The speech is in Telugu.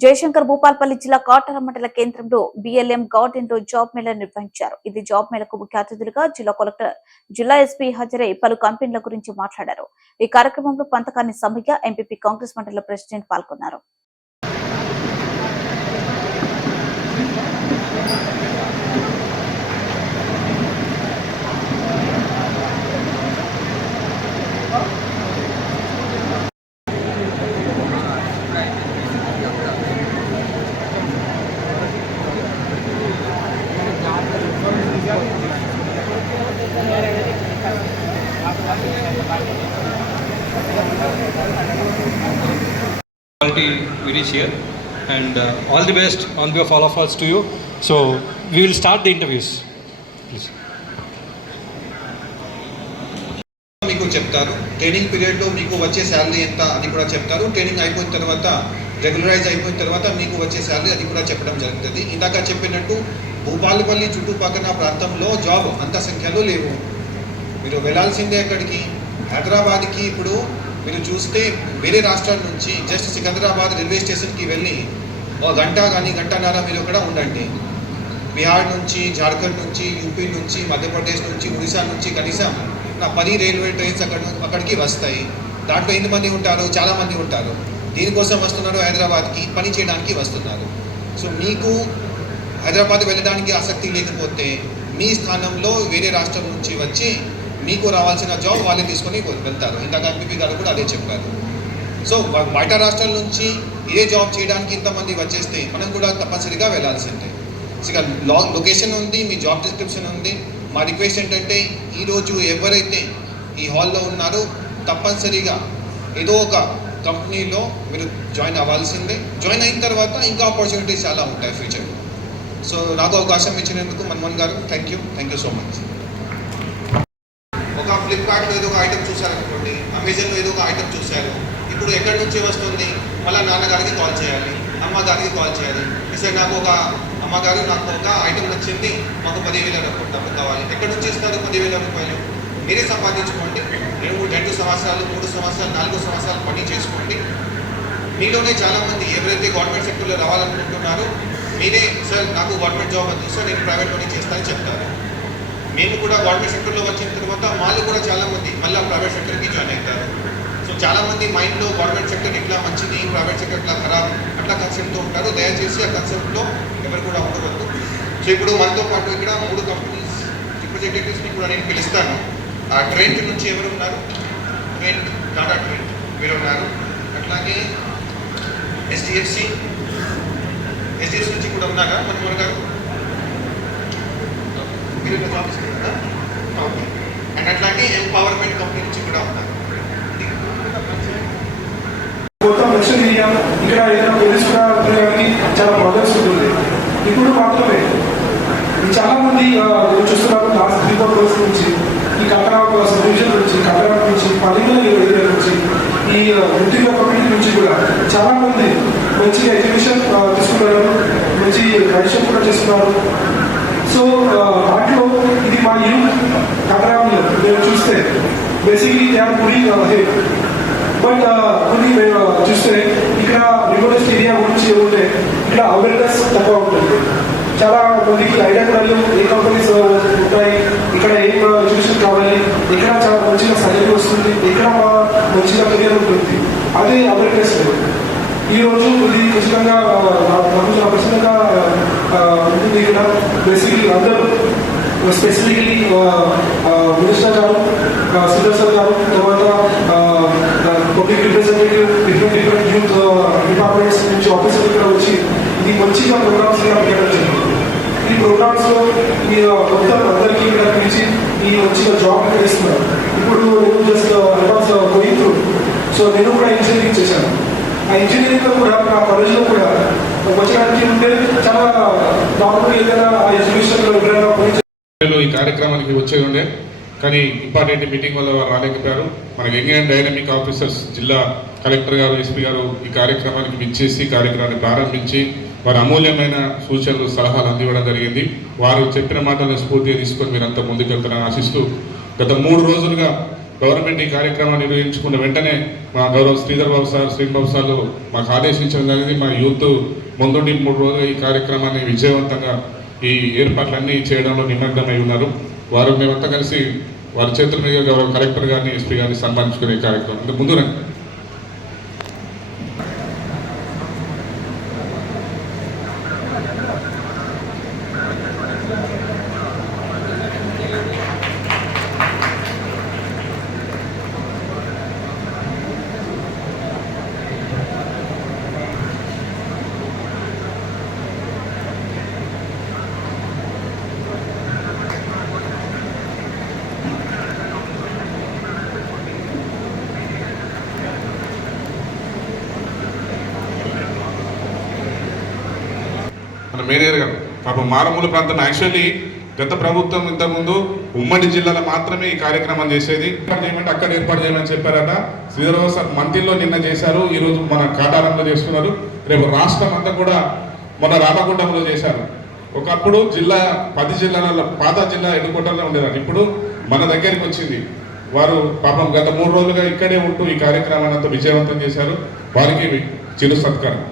జయశంకర్ భూపాల్పల్లి జిల్లా కాటర మండల కేంద్రంలో BLM గార్డెన్ లో జాబ్ మేళా నిర్వహించారు. ఇది జాబ్ మేళకు ముఖ్య అతిథులుగా జిల్లా కలెక్టర్, జిల్లా ఎస్పీ హాజరై పలు కంపెనీల గురించి మాట్లాడారు. ఈ కార్యక్రమంలో పంతకాని సమ్మయ్య, ఎంపీపీ కాంగ్రెస్ మండల ప్రెసిడెంట్ పాల్గొన్నారు. Vinesh here, and all the best on behalf of all of us to you. So we will start the interviews. Please. మీకు చెప్తారు ట్రైనింగ్ పీరియడ్లో మీకు వచ్చే శాలరీ ఎంత అది కూడా చెప్తారు. ట్రైనింగ్ అయిపోయిన తర్వాత రెగ్యులరైజ్ అయిపోయిన తర్వాత మీకు వచ్చే శాలరీ అది కూడా చెప్పడం జరుగుతుంది. ఇందాక చెప్పినట్టు భూపాలపల్లి చుట్టుపక్కల ప్రాంతంలో జాబ్ అంత సంఖ్యలో లేవు. మీరు వెళ్ళాల్సిందే అక్కడికి హైదరాబాద్కి. ఇప్పుడు మీరు చూస్తే వేరే రాష్ట్రాల నుంచి జస్ట్ సికింద్రాబాద్ రైల్వే స్టేషన్కి వెళ్ళి ఒక గంట కానీ గంటన్నర మీరు అక్కడ ఉండండి. బీహార్ నుంచి, జార్ఖండ్ నుంచి, యూపీ నుంచి, మధ్యప్రదేశ్ నుంచి, ఒడిశా నుంచి కనీసం 10 రైల్వే ట్రైన్స్ అక్కడికి వస్తాయి. దాంట్లో ఎంతమంది ఉంటారు? చాలామంది ఉంటారు. దీనికోసం వస్తున్నారు, హైదరాబాద్కి పని చేయడానికి వస్తున్నారు. సో మీకు హైదరాబాద్ వెళ్ళడానికి ఆసక్తి లేకపోతే మీ స్థానంలో వేరే రాష్ట్రం నుంచి వచ్చి మీకు రావాల్సిన జాబ్ వాళ్ళే తీసుకొని వెళ్తారు. ఇందాక ఎంపీపీ గారు కూడా అదే చెప్పారు. సో బయట రాష్ట్రాల నుంచి ఇదే జాబ్ చేయడానికి ఇంతమంది వచ్చేస్తే మనం కూడా తప్పనిసరిగా వెళ్ళాల్సిందే. ఇక లొకేషన్ ఉంది, మీ జాబ్ డిస్క్రిప్షన్ ఉంది. మా రిక్వెస్ట్ ఏంటంటే ఈరోజు ఎవరైతే ఈ హాల్లో ఉన్నారో తప్పనిసరిగా ఏదో ఒక కంపెనీలో మీరు జాయిన్ అవ్వాల్సిందే. జాయిన్ అయిన తర్వాత ఇంకా ఆపర్చునిటీస్ చాలా ఉంటాయి ఫ్యూచర్లో. సో నాకు అవకాశం ఇచ్చినందుకు మన్మోహన్ గారు థ్యాంక్ యూ సో మచ్. ఒక ఫ్లిప్కార్ట్లో ఏదో ఒక ఐటమ్ చూశారనుకోండి, అమెజాన్లో ఏదో ఒక ఐటమ్ చూశారు. ఇప్పుడు ఎక్కడి నుంచి వస్తుంది? మళ్ళీ నాన్నగారికి కాల్ చేయాలి, అమ్మగారికి కాల్ చేయాలి. సార్ నాకు ఒక అమ్మగారు నాకు ఒక ఐటమ్ నచ్చింది, మాకు 10,000 డబ్బులు కావాలి. ఎక్కడి నుంచి ఇస్తారు 10,000 రూపాయలు? మీరే సంపాదించుకోండి. 2 సంవత్సరాలు, 3 సంవత్సరాలు, 4 సంవత్సరాలు పని చేసుకోండి. మీలోనే చాలామంది ఎవరైతే గవర్నమెంట్ సెక్టర్లో రావాలనుకుంటున్నారో మీరే సార్ నాకు గవర్నమెంట్ జాబ్ వద్దు సార్, నేను ప్రైవేట్లోనే చేస్తానని చెప్తారు. మేము కూడా గవర్నమెంట్ సెక్టర్లో వచ్చిన తర్వాత వాళ్ళు కూడా చాలామంది మళ్ళీ ప్రైవేట్ సెక్టర్కి జాయిన్ అవుతారు. సో చాలామంది మైండ్లో గవర్నమెంట్ సెక్టర్ ఇట్లా మంచిది, ప్రైవేట్ సెక్టర్ ఇట్లా ఖరాబ్ అట్లా కన్సెప్ట్తో ఉంటారు. దయచేసి ఆ కన్సెప్ట్లో ఎవరు కూడా ఉండవద్దు. సో ఇప్పుడు మనతో పాటు ఇక్కడ 3 కంపెనీస్ రిప్రజెంటేటివ్స్ని కూడా నేను పిలుస్తాను. ఆ ట్రెండ్ నుంచి ఎవరు ఉన్నారు? ట్రెండ్, టాటా ట్రెండ్ మీరు ఉన్నారు. అట్లాగే HDFC నుంచి కూడా ఉన్నారా మన్మోహన్ గారు? మీరు జాబ్ తీసుకుంటారా? ఓకే. అండ్ అట్లాగే ఎంపవర్మెంట్ కంపెనీ నుంచి కూడా ఉన్నారు. ఇక్కడ ఏదైనా పోలీస్ కూడా చాలా ప్రాబ్లమ్స్ ఉంటుంది. ఇప్పుడు మాత్రమే చాలా మంది చూస్తున్నారు. లాస్ట్ 3-4 రోజుల నుంచి ఈ కట్టరా డివిజన్ నుంచి, కట్టరా నుంచి, పల్లికల ఏరియా నుంచి, ఈ వృత్తిక కమ్యూనిటీ నుంచి కూడా చాలా మంది మంచి ఎడ్యుకేషన్ తీసుకున్నారు, మంచి గ్రాడ్యుయేషన్ కూడా చేస్తున్నారు. సో దాంట్లో ఇది మా యూత్ కట్టరాలో మేము చూస్తే బేసిక్లీ బట్ కొన్ని చూస్తే ఇక్కడ రిమోటెస్ట్ ఏరియా గురించి ఉంటే ఇక్కడ అవేర్నెస్ తక్కువ ఉంటుంది. చాలా మందికి ఐడియా కూడా ఏ కంపెనీస్ ఉంటాయి, ఇక్కడ ఏం ఎడ్యుకేషన్ కావాలి, ఎక్కడ చాలా మంచిగా సర్వీ వస్తుంది, ఎక్కడ మంచిగా కెరియర్ ఉంటుంది, అదే అవేర్నెస్ లేదు. ఈరోజు ఇది ఖచ్చితంగా నాకు చాలా ప్రశ్నగా ఉంటుంది. ఇక్కడ బేసిక్లీ అందరూ స్పెసిఫికలీ మినిస్టర్ గారు, సుదర్శన్ గారు, తర్వాత public representative different youth departments నుంచి ఆఫీసర్ ఇక్కడ వచ్చి ఇది మంచిగా ప్రోగ్రామ్స్ చేయడం జరిగింది. ఈ ప్రోగ్రామ్స్లో మీరు మొత్తం అందరికీ ఇక్కడ పిలిచి ఈ మంచిగా జాబ్ చేస్తున్నారు. ఇప్పుడు నేను just advance going through. So నేను కూడా ఇంజనీరింగ్ చేశాను. ఆ ఇంజనీరింగ్లో కూడా నా కాలేజ్లో కూడా వచ్చడానికి ఉంటే చాలా నార్మల్ ఏదైనా ఆ ఎడ్యుకేషన్లో ఎవరైనా ఈ కార్యక్రమానికి వచ్చే ఉండే, కానీ ఇంపార్టెంట్ మీటింగ్ వల్ల వారు రాలేకపోయారు. మనకి యంగ్ అండ్ డైనమిక్ ఆఫీసర్స్ జిల్లా కలెక్టర్ గారు, ఎస్పీ గారు ఈ కార్యక్రమానికి విచ్చేసి కార్యక్రమాన్ని ప్రారంభించి వారి అమూల్యమైన సూచనలు, సలహాలు అందివ్వడం జరిగింది. వారు చెప్పిన మాటలను స్ఫూర్తిగా తీసుకొని మీరంతా ముందుకెళ్తారని ఆశిస్తూ గత 3 రోజులుగా గవర్నమెంట్ ఈ కార్యక్రమాన్ని నిర్వహించుకున్న వెంటనే మా గౌరవ శ్రీధర్ బాబు సార్ శ్రీనిబాబు సార్లు మాకు ఆదేశించడం జరిగింది. మా యూత్ ముందుండి 3 రోజులు ఈ కార్యక్రమాన్ని విజయవంతంగా ఈ ఏర్పాట్లన్నీ చేయడంలో నిమగ్నమై ఉన్నారు. వారు మేమంతా కలిసి వారి చేతుల మీద గౌరవ కలెక్టర్ గారిని ఎస్పీ గారిని సన్మానించుకునే కార్యక్రమం ముందు మన మేనేజర్ గారు పాపం మారుమూల ప్రాంతం యాక్చువల్లీ గత ప్రభుత్వం ఇంతకుముందు ఉమ్మడి జిల్లాలో మాత్రమే ఈ కార్యక్రమం చేసేది. చేయమంటే అక్కడ ఏర్పాటు చేయమని చెప్పారట. శ్రీధరరావు సార్ మంత్రిలో నిన్న చేశారు, ఈరోజు మన కాటారంలో చేస్తున్నారు. రేపు రాష్ట్రం అంతా కూడా మన రామగుండంలో చేశారు. ఒకప్పుడు జిల్లా 10 జిల్లాలలో పాత జిల్లా ఎన్నుకోవటంలో ఉండేదాన్ని, ఇప్పుడు మన దగ్గరికి వచ్చింది. వారు పాపం గత 3 రోజులుగా ఇక్కడే ఉంటూ ఈ కార్యక్రమాన్ని అంతా విజయవంతం చేశారు. వారికి చిరు సత్కారం.